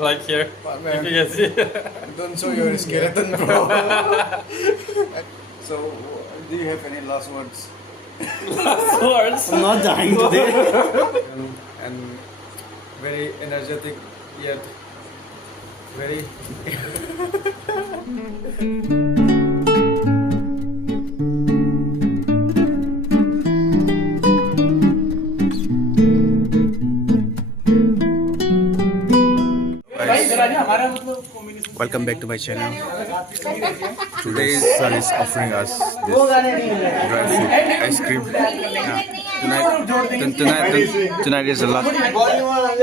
Like here. But If man, you can see. don't show your skeleton, bro. So, do you have any last words? Swords. I'm not dying today. And very energetic yet very welcome back to my channel. Today's son is offering us this dry fruit ice cream. Tonight is the last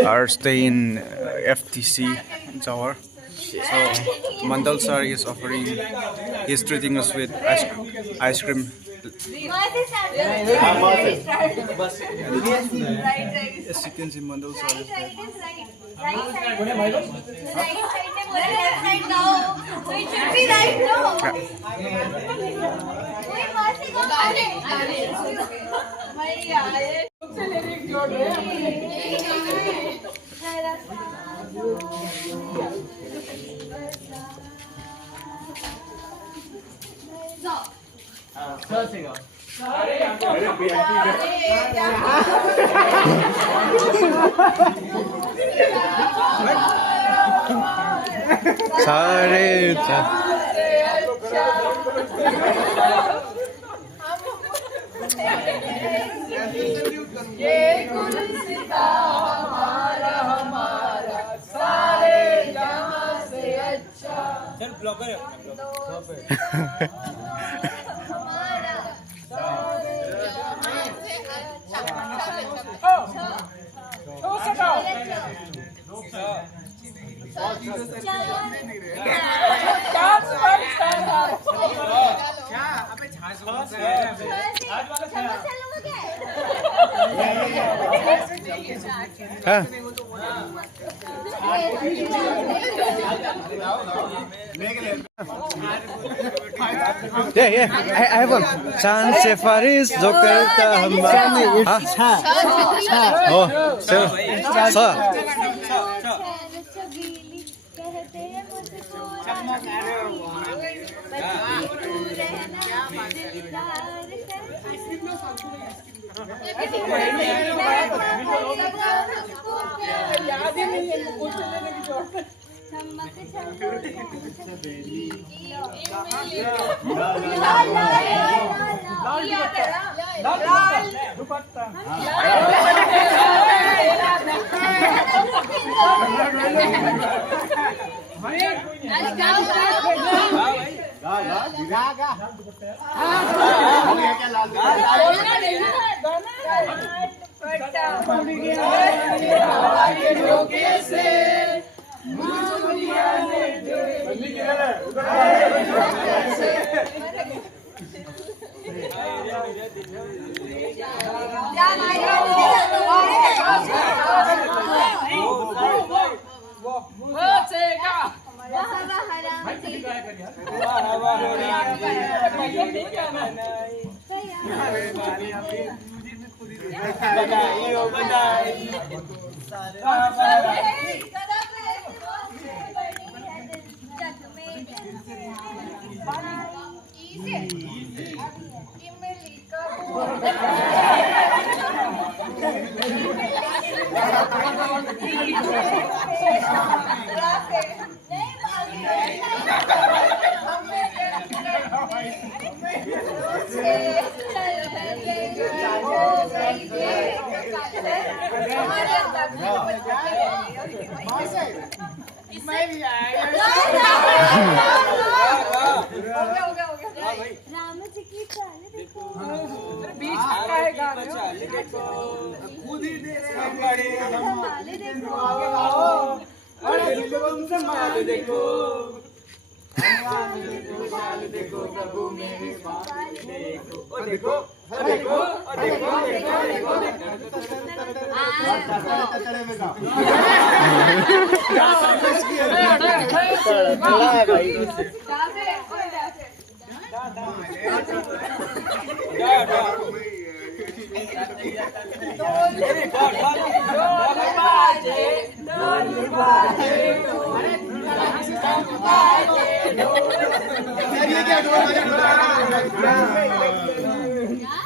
our stay in FTC Tower. So Mandal sir is offering, he's treating us with ice cream. Yes, you can see Mandal sir is there. Sorry. Yeah, I have one. Chan se Faris जो करता हमारा oh so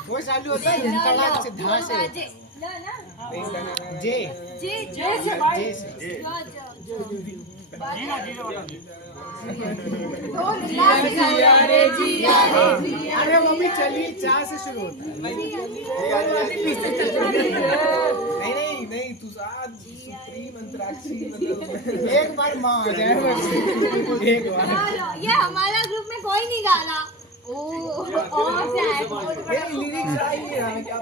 वो चालू होता है तड़ाक से धा से जे जे जे से अरे मम्मी चलिए चा से शुरू होता है नहीं तू साथ सुप्रीम अंतराक्षी एक बार माँ आ जाए एक बार ये हमारा ग्रुप में कोई नहीं गाना लिरिक्स आई है हमें क्या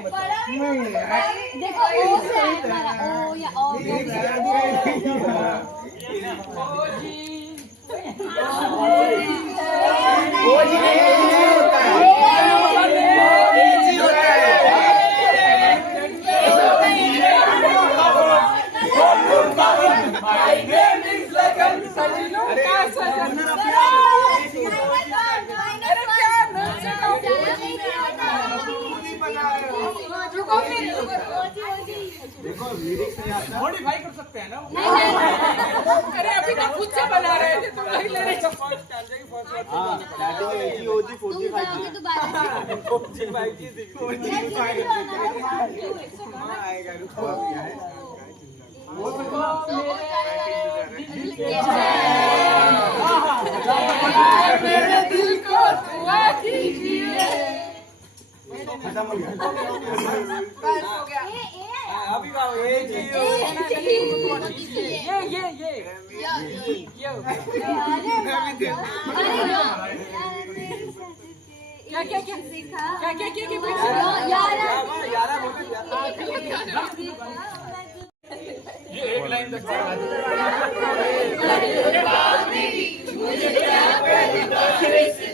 देखो ओ से है हमारा ओ या ओ मॉडिफाई कर सकते हैं ना अरे अभी तो खुद से बना रहे थे तो वही ले रहे थे फर्स्ट डाल जाएगी फर्स्ट आएगा रुको मेरे दिल को दुआ कीजिए खत्म हो गया बस हो गया अभी गाओ ये एक लाइन तक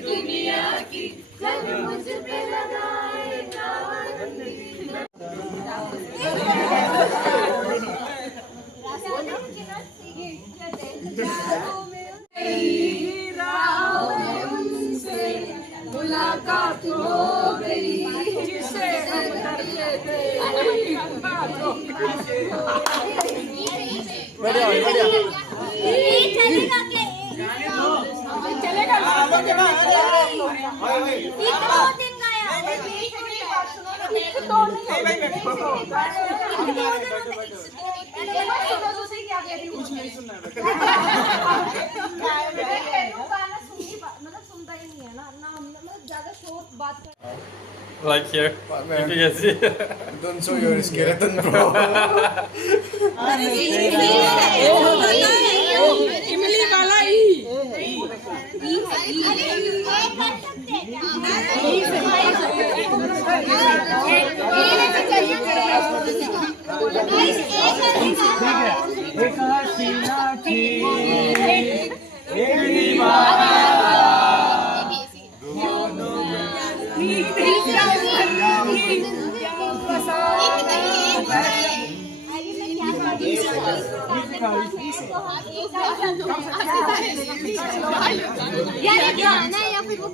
दुनिया की जब मुझ पे लगाएगा मुलाकात हो गई जिसे हम करते थे चलेगा कुछ नहीं सुनना Like here, if you can see. Don't show your skeleton, bro. इमली वाला ई एक हसीना की एक दीवाना गाना या फिर वो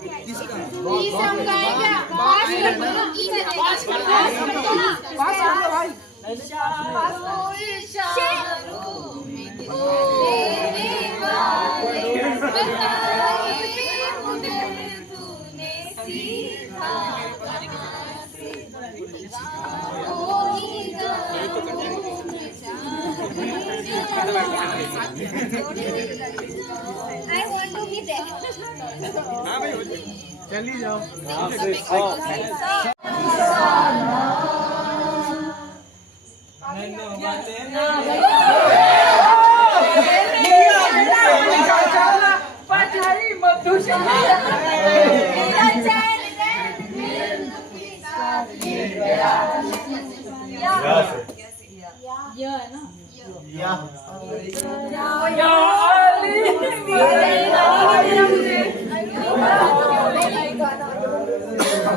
I want to be there. चली जाओ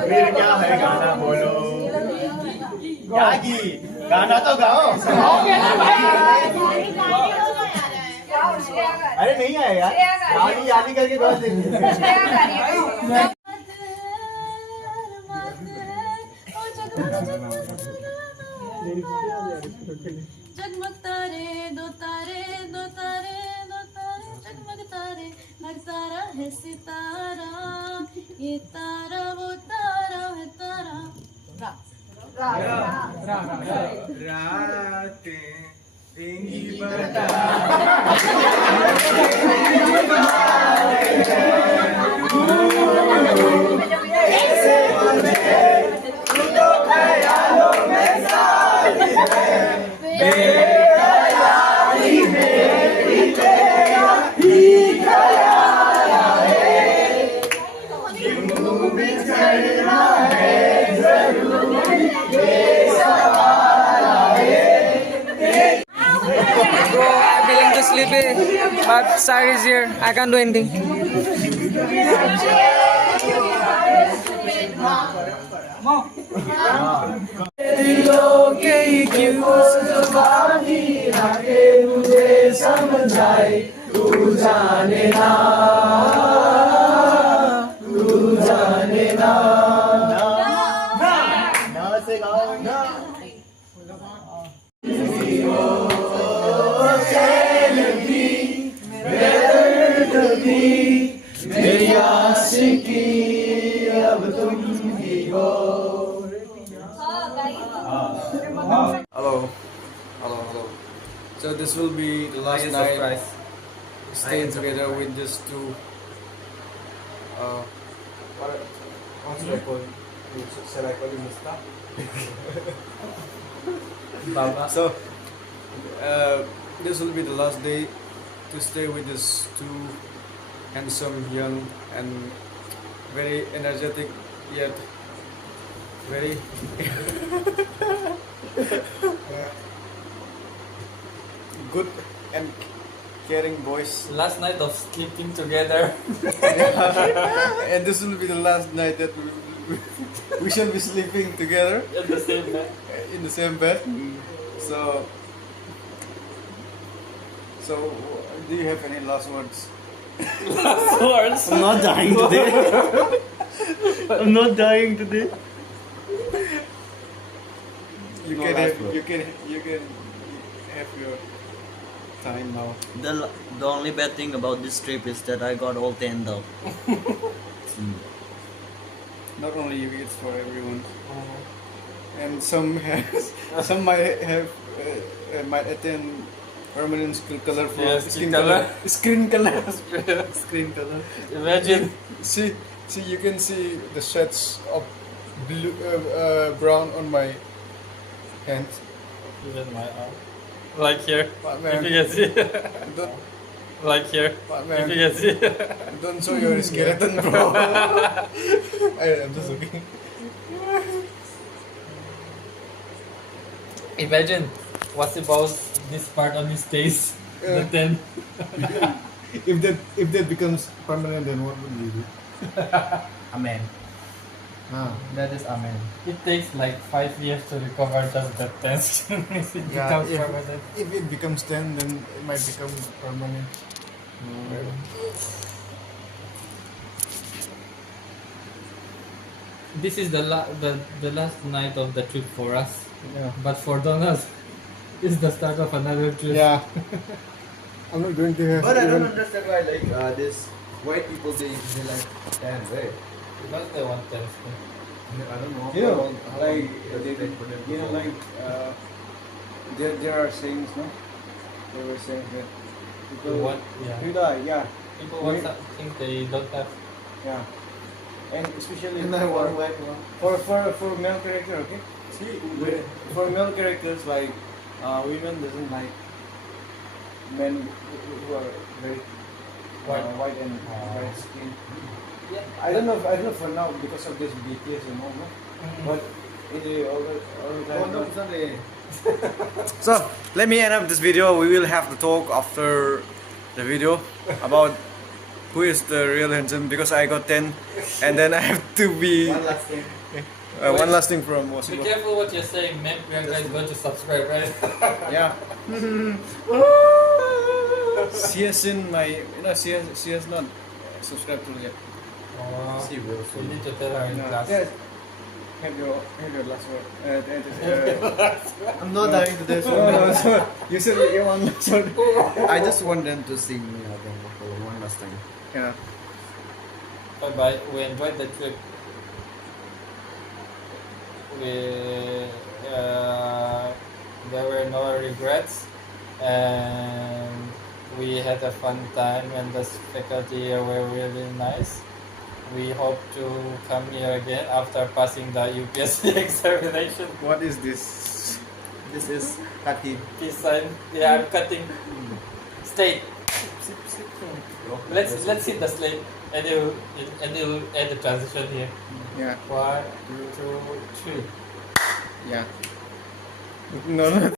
फिर क्या है गाना बोलो क्या की गाना तो गाओ अरे नहीं आया यार आली आली करके गाओ जगमग तारे दो तारे दो तारे दो तारे जगमग तारे है सितारा, ये तारा वो तारा है तारा। रातें tinggi bertahan. Bro, I'm feeling too sleepy, but Sar is here. I can't do anything. Hello, hello. So this will be the last night staying together with these two. What should I call you? Shall I call you Musta? Baba. So this will be the last day to stay with these two handsome, young, and very energetic yet very good and caring boys. Last night of sleeping together. And this will be the last night that we shall be sleeping together At the same time. in the same bed. So, do you have any last words? Swords. I'm not dying today. I'm not dying today. You No can last have, word. you can have your time now. The only bad thing about this trip is that I got all 10 though. Not only you, it's for everyone. And some might have might attend permanent skin color for Yeah, skin color. Screen color. Screen color. Imagine. See, you can see the shades of blue, brown on my hand. Even my arm. Like here. What, If man? you can see. Don't, Like here. what, If man? you can see. Don't show your skeleton, bro. I'm just joking. Imagine what's about this part on his face. The Yeah. 10. If that becomes permanent, then what would we do? Amen. That is amen. It takes like 5 years to recover just that 10 if it Yeah, becomes if- permanent. If it becomes 10, then it might become permanent. This is the last night of the trip for us. Yeah. But for Donald, it's the start of another trip. Yeah. I'm not going to have. But I don't even- understand why this white people they like tan, right? Because they want 10. I don't know. You know, How like they put it you know, before. like there are sayings, no? There were sayings that people What? Yeah. yeah, People want something they don't have. yeah, and especially And I want white one. for male character, okay? See, for male characters like women doesn't like men who are very white and white skin. Yeah. I don't know for now because of this BTS and all, no? But all the time. Oh, no, Sunday. So let me end up this video. We will have to talk after the video about who is the real handsome because I got 10 and then I have to be One last thing. one last thing from Be Wasibo. careful what you're saying, man. Priyanka is going to subscribe, right? Yeah. She has seen my, she has not subscribed to yet. See, bro. We need to tell her in class. Yes. Have your last word. I'm not dying today, so. So you said you want last word. I just want them to sing me for one last time. Yeah. bye. We enjoyed the trip. There were no regrets, and we had a fun time, and the faculty were really nice. We hope to come here again after passing the UPSC examination. What is this? This is cutting. Peace sign. Yeah, I'm cutting. Slate. Let's hit the slate, and you add the transition here. Yeah. 1, 2, 3. Yeah. No.